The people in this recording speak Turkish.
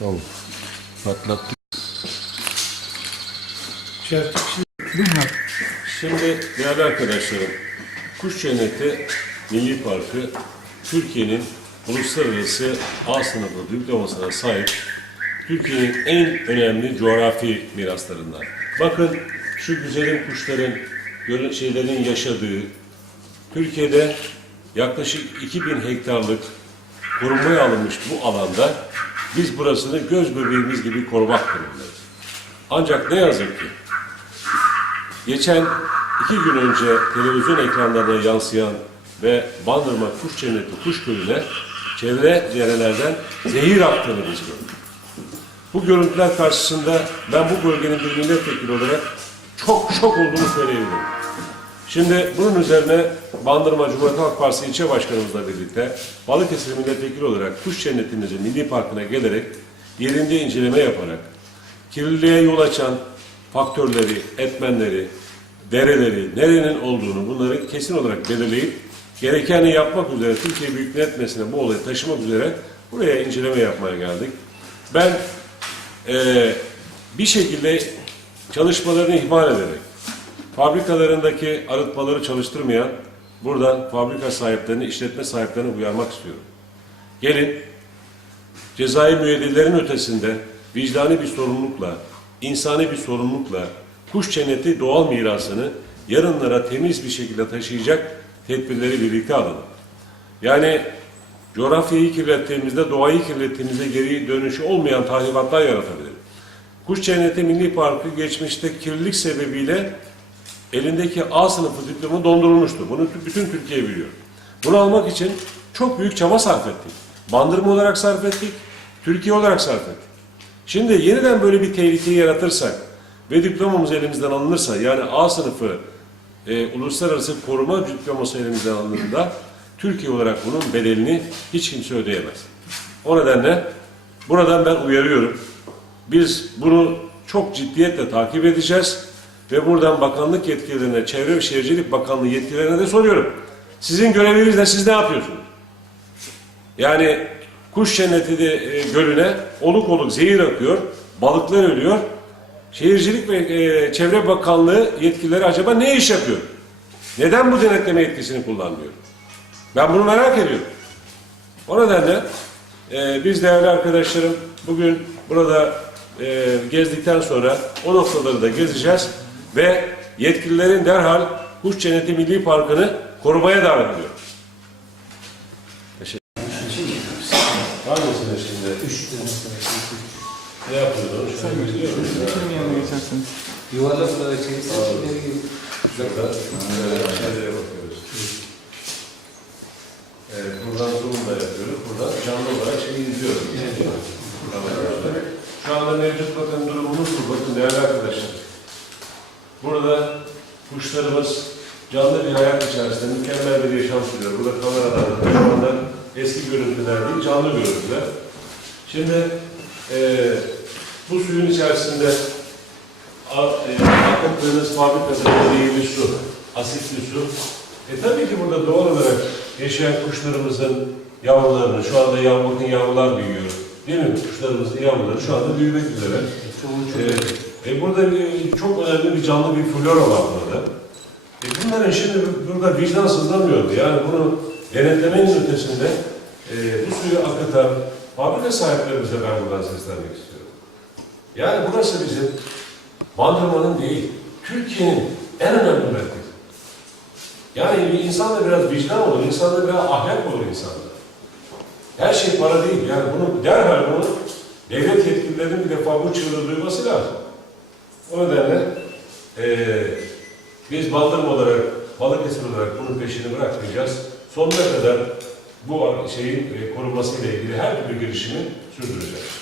Tamam. Patlattık. Şimdi değerli arkadaşlarım, Kuş Cenneti Milli Parkı Türkiye'nin uluslararası A sınıfı diplomasına sahip Türkiye'nin en önemli coğrafi miraslarından. Bakın şu güzelim kuşların, şeylerin yaşadığı, Türkiye'de yaklaşık 2000 hektarlık korumaya alınmış bu alanda biz burasını göz bebeğimiz gibi korumak durumundayız. Ancak ne yazık ki Geçen iki gün önce televizyon ekranlarına yansıyan ve Bandırma Kuş Cenneti Kuş Gölü'ne çevre derelerden zehir aktığını biz gördük. Bu görüntüler karşısında ben bu bölgenin bir milletvekili olarak çok şok olduğumu söyleyebilirim. Şimdi bunun üzerine Bandırma Cumhuriyet Halk Partisi ilçe başkanımızla birlikte Balıkesir milletvekili olarak Kuş Cennetimizin Milli Parkı'na gelerek yerinde inceleme yaparak kirliliğe yol açan faktörleri, etmenleri, dereleri, nerenin olduğunu bunları kesin olarak belirleyip gerekeni yapmak üzere Türkiye Büyük Millet Meclisi'ne bu olayı taşımak üzere buraya inceleme yapmaya geldik. Ben eee, bir şekilde çalışmalarını ihmal ederek fabrikalarındaki arıtmaları çalıştırmayan buradan fabrika sahiplerini, işletme sahiplerini uyarmak istiyorum. Gelin cezai müeyyidelerin ötesinde vicdani bir sorumlulukla, insani bir sorumlulukla kuş cenneti doğal mirasını yarınlara temiz bir şekilde taşıyacak tedbirleri birlikte alalım. Yani coğrafyayı kirlettiğimizde, doğayı kirlettiğimizde geri dönüşü olmayan tahribatlar yaratabilir. Kuş Cenneti Milli Parkı geçmişte kirlilik sebebiyle elindeki A sınıfı diplomu dondurulmuştu. Bunu bütün Türkiye biliyor. Bunu almak için çok büyük çaba sarf ettik. Bandırma olarak sarf ettik, Türkiye olarak sarf ettik. Şimdi yeniden böyle bir tehlikeyi yaratırsak ve diplomamız elimizden alınırsa, yani A sınıfı e, uluslararası koruma diploması elimizden alındığında Türkiye olarak bunun bedelini hiç kimse ödeyemez. O nedenle buradan ben uyarıyorum. Biz bunu çok ciddiyetle takip edeceğiz ve buradan bakanlık yetkililerine, Çevre ve Şehircilik Bakanlığı yetkililerine de soruyorum. Sizin göreviniz ne? Siz ne yapıyorsunuz? Yani kuş cenneti de e, gölüne oluk oluk zehir akıyor, balıklar ölüyor. Şehircilik ve e, Çevre Bakanlığı yetkilileri acaba ne iş yapıyor? Neden bu denetleme yetkisini kullanmıyor? Ben bunu merak ediyorum. O nedenle e, biz değerli arkadaşlarım bugün burada e, gezdikten sonra o noktaları da gezeceğiz ve yetkililerin derhal Kuş Cenneti Milli Parkı'nı korumaya davet ediyorum. Hangisine şimdi? Üç Ne yapıyordu? Şöyle gidiyor musun? Yuvarlak da seçimleri gibi. Şurada şeylere bakıyoruz. Evet, buradan zoom da yapıyoruz. Buradan canlı olarak şeyi izliyoruz. Şu anda mevcut bakın durumumuz bu. Bakın değerli arkadaşlar. Burada kuşlarımız canlı bir hayat içerisinde mükemmel bir yaşam sürüyor. Burada kameralarda şu anda eski görüntüler değil, canlı görüntüler. Şimdi eee bu suyun içerisinde e, akıttığınız fabrikada değil su, asitli su. E tabii ki burada doğal olarak yaşayan kuşlarımızın yavrularını, şu anda bakın yavrular büyüyor. Değil mi? Kuşlarımızın yavruları şu anda büyümek üzere. E, e, burada bir, çok önemli bir canlı bir flora var burada. E bunların şimdi burada vicdan sızlamıyordu. Yani bunu denetlemenin ötesinde e, bu suyu akıtan fabrika sahiplerimize ben buradan seslenmek istiyorum. Yani burası bizim Bandırma'nın değil, Türkiye'nin en önemli merkezi. Yani bir insanda biraz vicdan olur, insanda biraz ahlak olur insanda. Her şey para değil. Yani bunu derhal bunu devlet yetkililerinin bir defa bu çığlığı duyması lazım. O nedenle eee biz Bandırma olarak, Balıkesir olarak bunun peşini bırakmayacağız. Sonuna kadar bu şeyin e, korunmasıyla ilgili her türlü girişimi sürdüreceğiz.